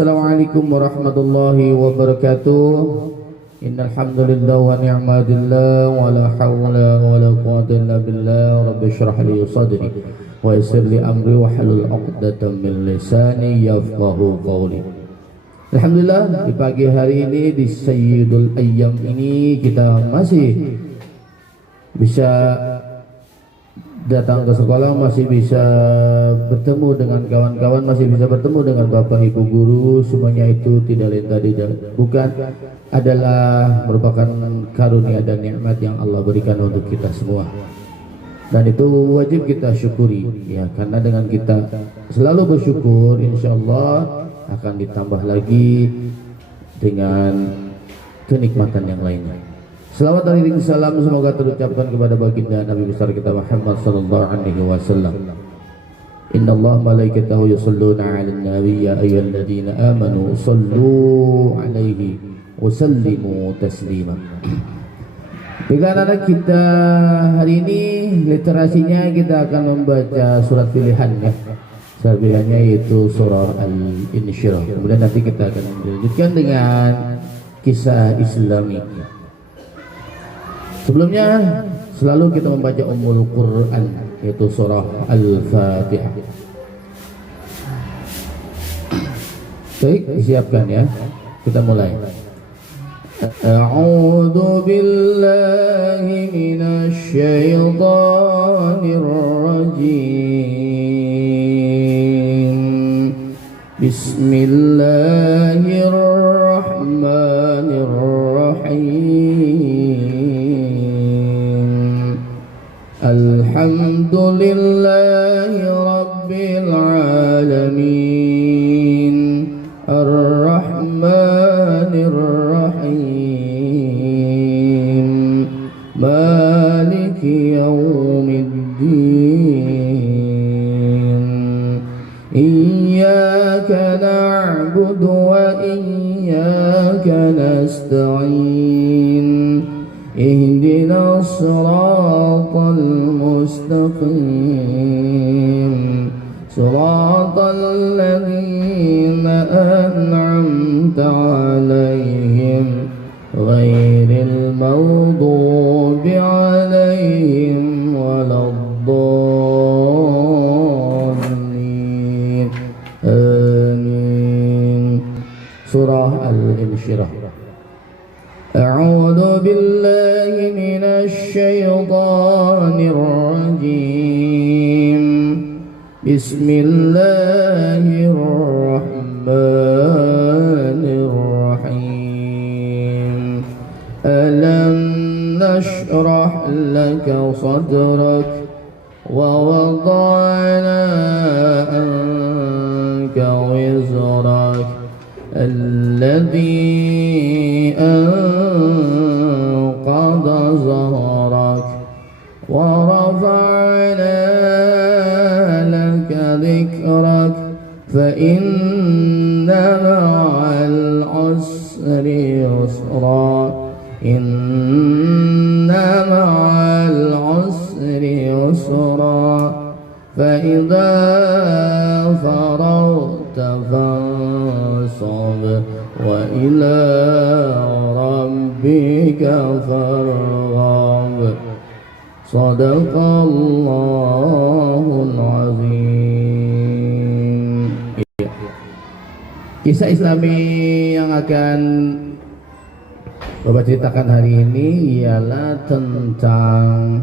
Assalamualaikum warahmatullahi wabarakatuh. Innal hamdalillah wa ni'matillah wa la hawla wa la quwwata illa billah. Rabbi shrah li sadri wa yassir li amri wa hlul 'uqdatam min lisani yafqahu qawli. Alhamdulillah, di pagi hari ini di Sayyidul Ayyam ini kita masih bisa datang ke sekolah, masih bisa bertemu dengan kawan-kawan, masih bisa bertemu dengan bapak ibu guru. Semuanya itu tidak lain tadi bukan adalah merupakan karunia dan nikmat yang Allah berikan untuk kita semua, dan itu wajib kita syukuri ya, karena dengan kita selalu bersyukur insya Allah akan ditambah lagi dengan kenikmatan yang lainnya. Selawat dan iring salam semoga terucapkan kepada baginda Nabi besar kita Muhammad sallallahu alaihi wasallam. Innallaha malaikatahu yusholluna 'alan nabi ya ayyuhalladzina amanu shallu 'alaihi wa sallimu taslima. Baiklah anak kita, hari ini literasinya kita akan membaca surat pilihan ya. Surat pilihannya yaitu surah Al-Insyirah. Kemudian nanti kita akan melanjutkan dengan kisah Islami. Sebelumnya selalu kita membaca Ummul Quran yaitu surah Al-Fatihah. Baik, disiapkan ya. Kita mulai. A'udzu billahi minasy syaithanir rajim. Bismillahirrahmanirrahim. Alhamdulillahi rabbil alamin. Ar-Rahmanir Rahim. Maliki yaumiddin. Iyyaka na'budu wa iyyaka nasta'in. Ihdinas siratal mustaqim. Siratal ladzina an'amta 'alaihim ghairil maghdubi 'alaihim waladdallin. Amin. Surah Al-Insyirah. A'udzu billahi minasy syaithanir rajim. Bismillahirrahmanirrahim. Alam nashrah laka sadrak wa wada'na anka wizrak alladhi anqadha zahrak wa rafa'na ذكرك فإن مع العسر يسرا إن مع العسر يسرا فإذا فرغت فانصب وإلى ربك فارغب. Sadaqallahul azim. Kisah Islami yang akan Bapak ceritakan hari ini ialah tentang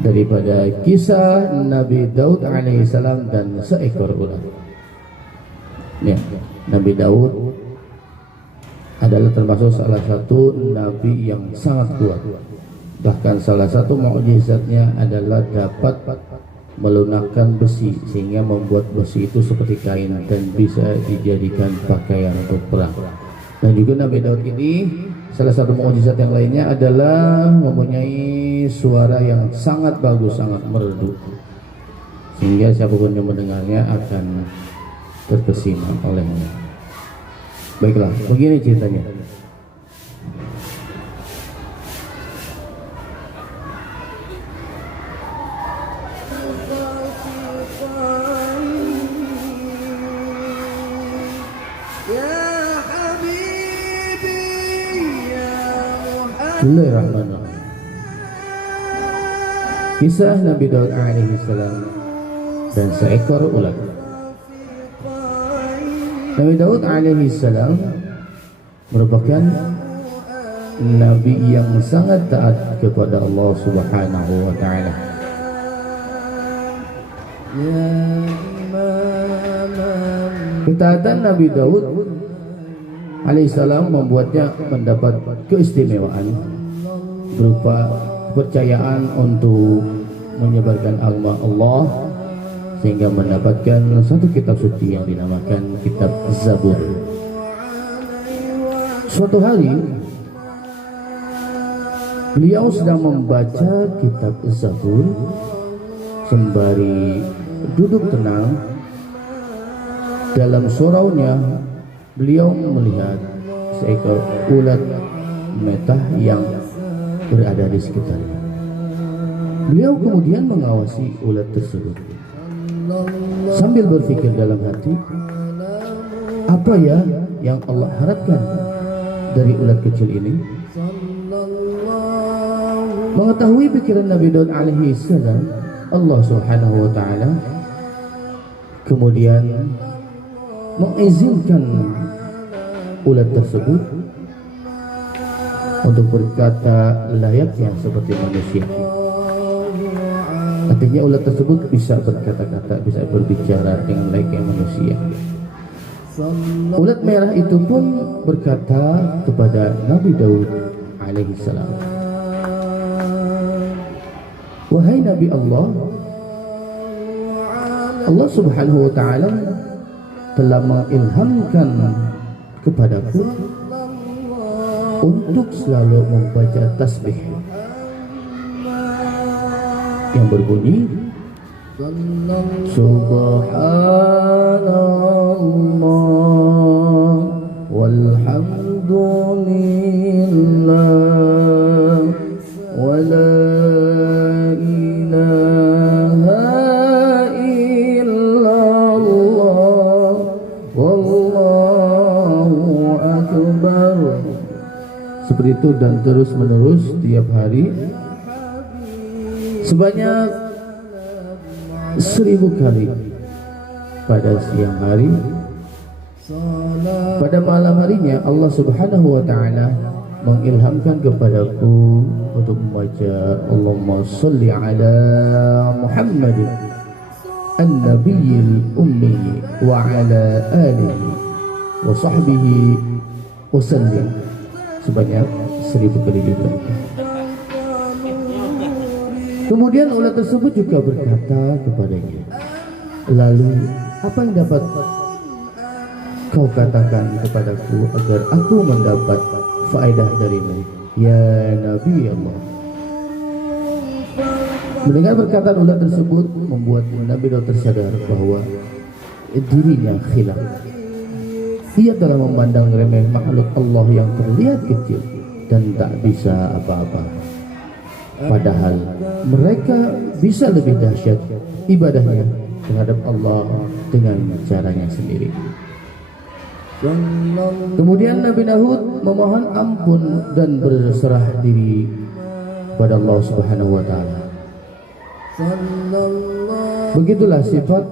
daripada kisah Nabi Daud alaihissalam dan seekor ular. Ya, Nabi Daud adalah termasuk salah satu nabi yang sangat kuat. Bahkan salah satu mukjizatnya adalah dapat melunakkan besi sehingga membuat besi itu seperti kain dan bisa dijadikan pakaian untuk perang. Dan juga Nabi Daud ini salah satu mukjizat yang lainnya adalah mempunyai suara yang sangat bagus, sangat merdu, sehingga siapapun yang mendengarnya akan terkesima olehnya. Baiklah, begini ceritanya. Bismillahirrahmanirrahim. Kisah Nabi Daud alaihi salam dan seekor ulat. Nabi Daud alaihi salam merupakan nabi yang sangat taat kepada Allah Subhanahu wa taala. Ketaatan Nabi Daud alaihissalam membuatnya mendapat keistimewaan berupa kepercayaan untuk menyebarkan agama Allah, sehingga mendapatkan satu kitab suci yang dinamakan kitab Zabur. Suatu hari beliau sedang membaca kitab Zabur sembari duduk tenang. Dalam suraunya beliau melihat seekor ulat metah yang berada di sekitarnya. Beliau kemudian mengawasi ulat tersebut sambil berpikir dalam hati, apa ya yang Allah harapkan dari ulat kecil ini? Mengetahui pikiran Nabi Daud alaihi salam, Allah Subhanahu wa taala kemudian mengizinkan ulat tersebut untuk berkata layaknya seperti manusia. Artinya ulat tersebut bisa berkata-kata, bisa berbicara dengan layaknya manusia. Ulat merah itu pun berkata kepada Nabi Daud alaihi salam, wahai Nabi Allah, Allah Subhanahu wa taala telah mengilhamkan kepadaku untuk selalu membaca tasbih yang berbunyi Subhanallah walhamdulillah wa la ilaha illallah wallahu akbar. Seperti itu dan terus menerus tiap hari sebanyak 1000 kali pada siang hari. Pada malam harinya Allah Subhanahu wa taala mengilhamkan kepadaku untuk membaca Allahumma sholli ala Muhammadin an-nabiyil ummi wa ala alihi wa sahbihi wa sallim sebanyak 1000 kali juga. Kemudian ulat tersebut juga berkata kepadanya, lalu apa yang dapat kau katakan kepadaku agar aku mendapat faedah darimu, ya Nabi Allah? Mendengar perkataan ulat tersebut membuat Nabi Daud tersadar bahwa dirinya khilaf. Ia telah memandang remeh makhluk Allah yang terlihat kecil dan tak bisa apa-apa, padahal mereka bisa lebih dahsyat ibadahnya terhadap Allah dengan caranya sendiri. Kemudian Nabi Daud memohon ampun dan berserah diri pada Allah Subhanahu wa taala. Begitulah sifat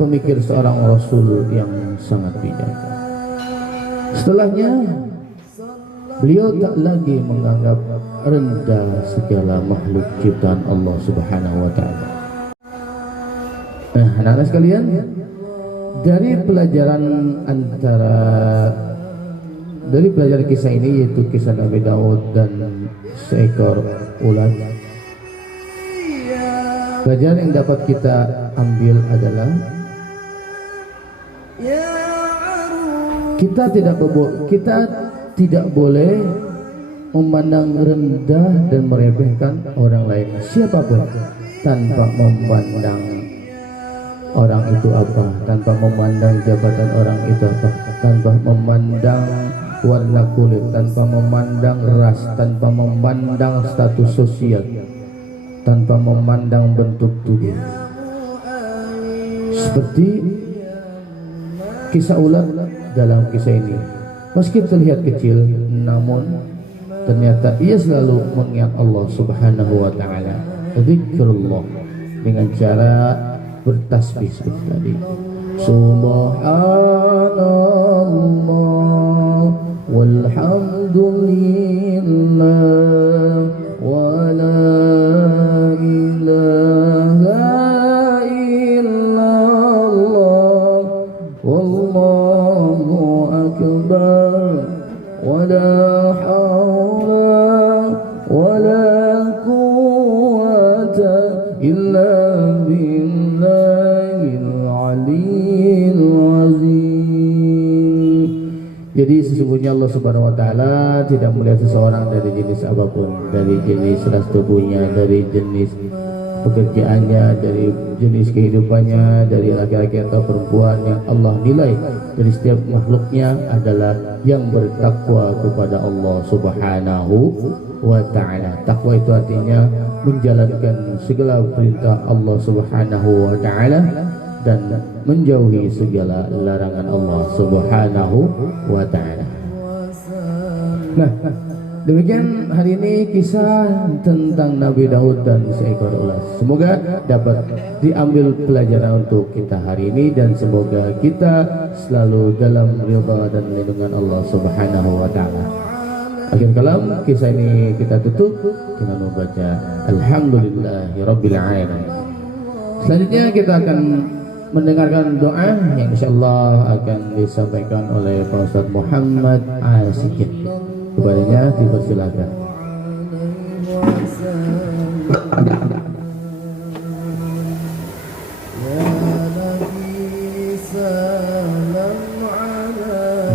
pemikir seorang rasul yang sangat bijak. Setelahnya beliau tak lagi menganggap rendah segala makhluk ciptaan Allah Subhanahu wa taala. Nah, anak-anak sekalian, dari pelajaran kisah ini, yaitu kisah Nabi Daud dan seekor ulat, pelajaran yang dapat kita ambil adalah kita tidak boleh memandang rendah dan meremehkan orang lain siapapun tanpa memandang orang itu apa, tanpa memandang jabatan orang itu apa, tanpa memandang warna kulit, tanpa memandang ras, tanpa memandang status sosial, tanpa memandang bentuk tubuh. Seperti kisah ular dalam kisah ini. Meski terlihat kecil, namun ternyata ia selalu mengingat Allah Subhanahu wa taala. Zikrullah dengan cara bertasbih seperti tadi. Subhanallah walhamdulillah wa la ilaha illallah wallahu akbar wa la hawla wa la quwwata illa billahil aliyil azim. Jadi sesungguhnya Allah Subhanahu wa taala tidak melihat seseorang dari jenis apapun, dari jenis ras tubuhnya, dari jenis pekerjaannya, dari jenis kehidupannya, dari laki-laki atau perempuan. Yang Allah nilai dari setiap makhluknya adalah yang bertakwa kepada Allah Subhanahu wa ta'ala. Takwa itu artinya menjalankan segala perintah Allah Subhanahu wa ta'ala dan menjauhi segala larangan Allah Subhanahu wa ta'ala. Nah, demikian hari ini kisah tentang Nabi Daud dan seekor ulas. Semoga dapat diambil pelajaran untuk kita hari ini, dan semoga kita selalu dalam ridha dan lindungan Allah Subhanahu wa ta'ala. Akhir kalam, kisah ini kita tutup dengan membaca Alhamdulillahirabbil alamin. Selanjutnya kita akan mendengarkan doa yang insyaallah akan disampaikan oleh Pak Ustadz Muhammad Asikin. Kepadanya dipersilakan.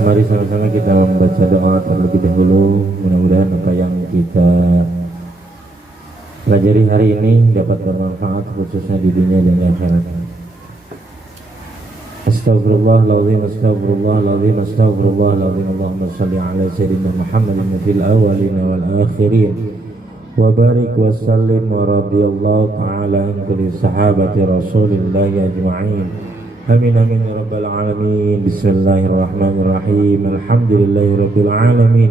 Mari sama-sama kita membaca doa terlebih dahulu. Mudah-mudahan apa yang kita pelajari hari ini dapat bermanfaat khususnya di dunia dan akhirat. Astaghfirullahaladzim, astaghfirullahaladzim, astaghfirullahaladzim. Allahumma salli ala sayyidina Muhammadin fil awalin wal akhirin wa barik wa sallim wa radiyallahu ta'ala an kulli sahabati rasulillah ajma'in. Amin amin ya rabbal alamin. Bismillahirrahmanirrahim. Alhamdulillahi rabbil alamin.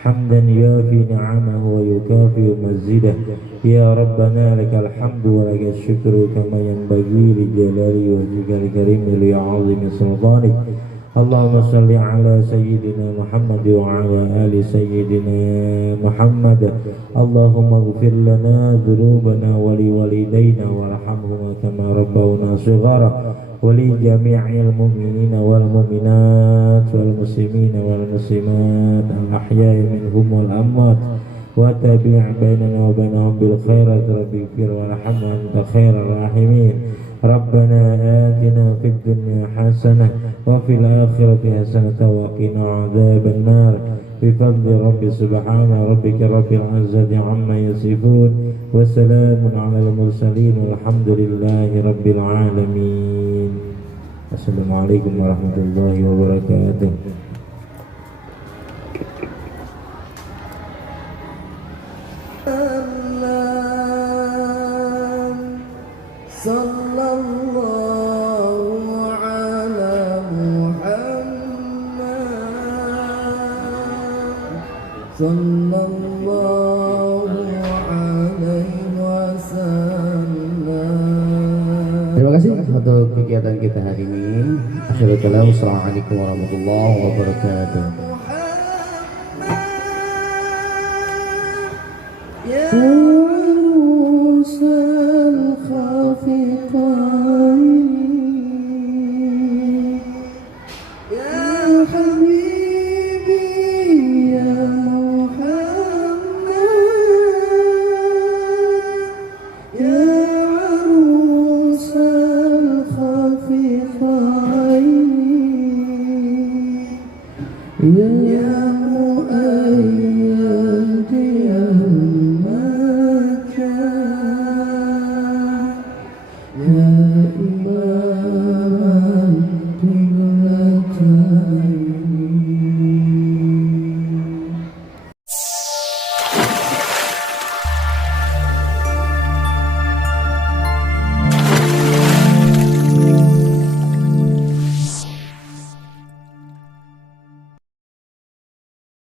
Hamdan yafi ni'amahu wa yukafi mazidah. Ya Rabbana lakal hamdu wa lakal syukru kama yanbaghi li jalali wajhikal karim li 'azimi sultanik. Allahumma salli ala sayyidina Muhammad wa ala ali sayyidina Muhammad. Allahumma ighfir lana dhunubana wa li walidayna warhamhuma kama rabbawna shighara wa li jami'il mu'minina wal mu'minat wal muslimina wal muslimat al ahya'i minhum wal amwat wa tabi' bainana wa bainahum bil khairat rabbi ighfir warham wa anta khairar rahimin. Rabbana atina fid dunya hasanah wa fil akhirati hasanah wa qina adzaban nar. Bi fadli rabbi subhana rabbika rabbil izzati amma yasifun wa salamun alal mursalin walhamdulillahi rabbil alamin. Assalamualaikum warahmatullahi wabarakatuh. Sallallahu ala Muhammad sallallahu alaihi wasallam. Terima kasih untuk kegiatan kita hari ini. Akhirul kalam, assalamualaikum warahmatullahi wabarakatuh. Ya